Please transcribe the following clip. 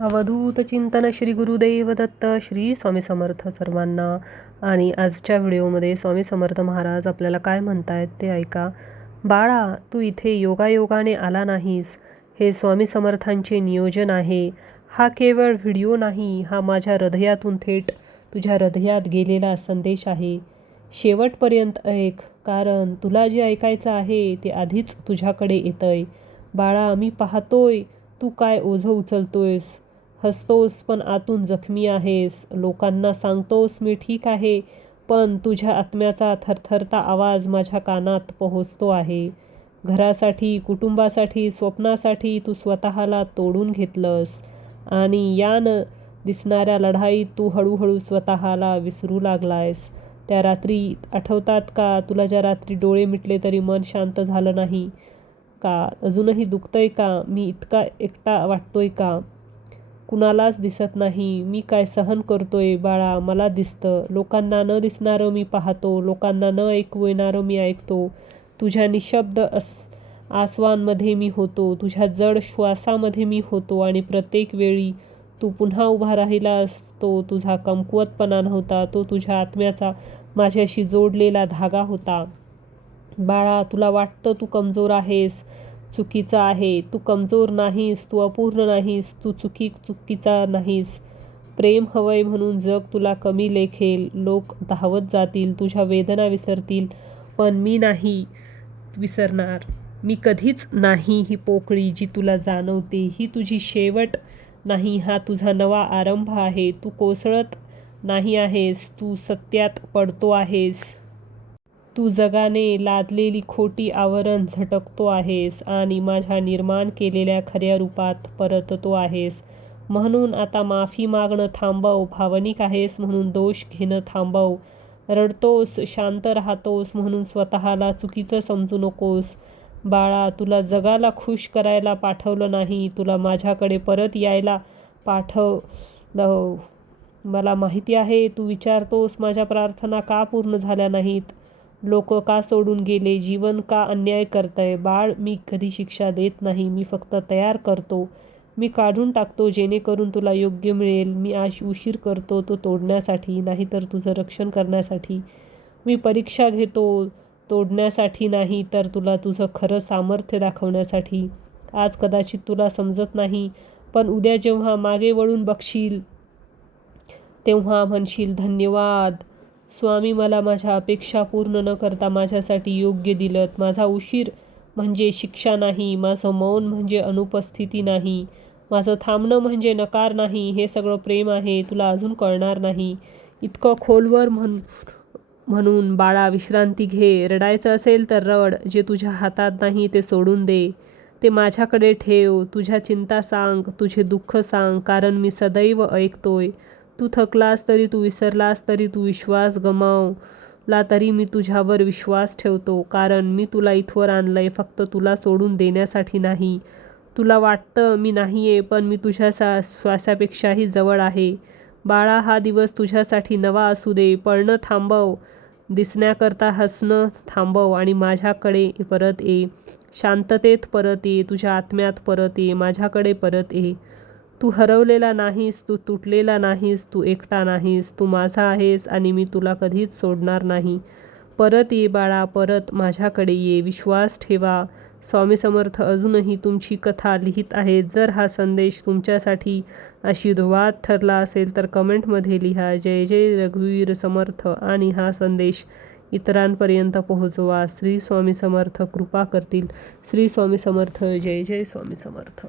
अवधूत चिंतन श्री गुरुदेव दत्त श्री स्वामी समर्थ सर्वांना. आणि आजच्या व्हिडिओमध्ये स्वामी समर्थ महाराज आपल्याला काय म्हणतायत ते ऐका. बाळा, तू इथे योगायोगाने आला नाहीस. हे स्वामी समर्थांचे नियोजन आहे. हा केवळ व्हिडिओ नाही, हा माझ्या हृदयातून थेट तुझ्या हृदयात गेलेला संदेश आहे. शेवटपर्यंत ऐक, कारण तुला जे ऐकायचं आहे ते आधीच तुझ्याकडे येतंय. बाळा, मी पाहतोय तू काय ओझं उचलतोयस. हसतोस पण आतून जखमी आहेस. लोकांना सांगतोस मी ठीक आहे, पण तुझ्या आत्म्याचा थरथरता आवाज माझ्या कानात पोहोचतो आहे. घरासाठी, कुटुंबासाठी, स्वप्नासाठी तू स्वतःला तोडून घेतलंस आणि या न दिसणाऱ्या लढाईत तू हळूहळू स्वतःला विसरू लागलायस. त्या रात्री आठवतात का? तुला ज्या रात्री डोळे मिटले तरी मन शांत झालं नाही का? अजूनही दुखतंय का? मी इतका एकटा वाटतोय का? कुणालाच दिसत नाही. मी काय सहन करतोय बाळा, मला दिसतं. लोकांना न दिसणारं मी पाहतो, लोकांना न ऐकू येणारं मी ऐकतो. तुझ्या निशब्द आसवांमध्ये मी होतो, तुझ्या जड श्वासामध्ये मी होतो. आणि प्रत्येक वेळी तू पुन्हा उभा राहिलास, तो तुझा कमकुवतपणा नव्हता, तो तुझ्या आत्म्याचा माझ्याशी जोडलेला धागा होता. बाळा, तुला वाटतं तू कमजोर आहेस. चुकीचं आहे. तू कमजोर नाहीस, तू अपूर्ण नाहीस, तू चुकीचा नाहीस. प्रेम हवंय म्हणून जग तुला कमी लेखेल. लोक धावत जातील, तुझ्या वेदना विसरतील, पण मी नाही विसरणार. मी कधीच नाही. ही पोकळी जी तुला जाणवते ही तुझी शेवट नाही, हा तुझा नवा आरंभ आहे. तू कोसळत नाही आहेस, तू सत्यात पडतो आहेस. तू जगाने लादलेली खोटी आवरण झटकतो आहेस आणि माझ्या निर्माण केलेल्या खऱ्या रूपात परततो आहेस. म्हणून आता माफी मागणं थांबव. भावनिक आहेस म्हणून दोष घेणं थांबव. रडतोस, शांत राहतोस म्हणून स्वतःला चुकीचं समजू नकोस. बाळा, तुला जगाला खुश करायला पाठवलं नाही, तुला माझ्याकडे परत यायला पाठवलं. मला माहिती आहे तू विचारतोस माझ्या प्रार्थना का पूर्ण झाल्या नाहीत, लोक का सोडून गेले, जीवन का अन्याय करतंय. बाळ, मी कधी शिक्षा देत नाही, मी फक्त तयार करतो. मी काढून टाकतो जेणेकरून तुला योग्य मिळेल. मी उशीर करतो तो तोडण्यासाठी, नाहीतर तुझं रक्षण करण्यासाठी. मी परीक्षा घेतो तोडण्यासाठी नाही, तर तुला तुझं खरं सामर्थ्य दाखवण्यासाठी. आज कदाचित तुला समजत नाही, पण उद्या जेव्हा मागे वळून बघशील तेव्हा म्हणशील, धन्यवाद स्वामी, मला माझ्या अपेक्षा पूर्ण न करता माझ्यासाठी योग्य दिलत. माझा उशीर म्हणजे शिक्षा नाही, माझं मौन म्हणजे अनुपस्थिती नाही, माझं थांबणं म्हणजे नकार नाही. हे सगळं प्रेम आहे, तुला अजून कळणार नाही. इतकं खोलवर म्हणून बाळा, विश्रांती घे. रडायचं असेल तर रड. जे तुझ्या हातात नाही ते सोडून दे, ते माझ्याकडे ठेव. तुझ्या चिंता सांग, तुझे दुःख सांग, कारण मी सदैव ऐकतोय. तू थकलास तरी, तू विसरलास तरी, तू विश्वास गमावला तरी मी तुझ्यावर विश्वास ठेवतो, कारण मी तुला इथवर आणलंय फक्त तुला सोडून देण्यासाठी नाही. तुला वाटतं मी नाहीये, पण मी तुझ्या श्वासापेक्षाही जवळ आहे. बाळा, हा दिवस तुझ्यासाठी नवा असू दे. पळणं थांबव, दिसण्याकरता हसणं थांबव आणि माझ्याकडे परत ये. शांततेत परत ये, तुझ्या आत्म्यात परत ये, माझ्याकडे परत ये. तू हरवलेला नाहीस, तू तुटलेला नाहीस, तू एकटा नाहीस, तू माझा आहेस आणि मी तुला कधीच सोडणार नाही. परत ये बाळा, परत माझ्याकडे ये. विश्वास ठेवा. स्वामी समर्थ अजूनही तुमची कथा लिहित आहेत. जर हा संदेश तुमच्यासाठी आशीर्वाद ठरला असेल तर कमेंटमध्ये लिहा, जय जय रघुवीर समर्थ, आणि हा संदेश इतरांपर्यंत पोहोचवा. श्री स्वामी समर्थ कृपा करतील. श्री स्वामी समर्थ. जय जय स्वामी समर्थ.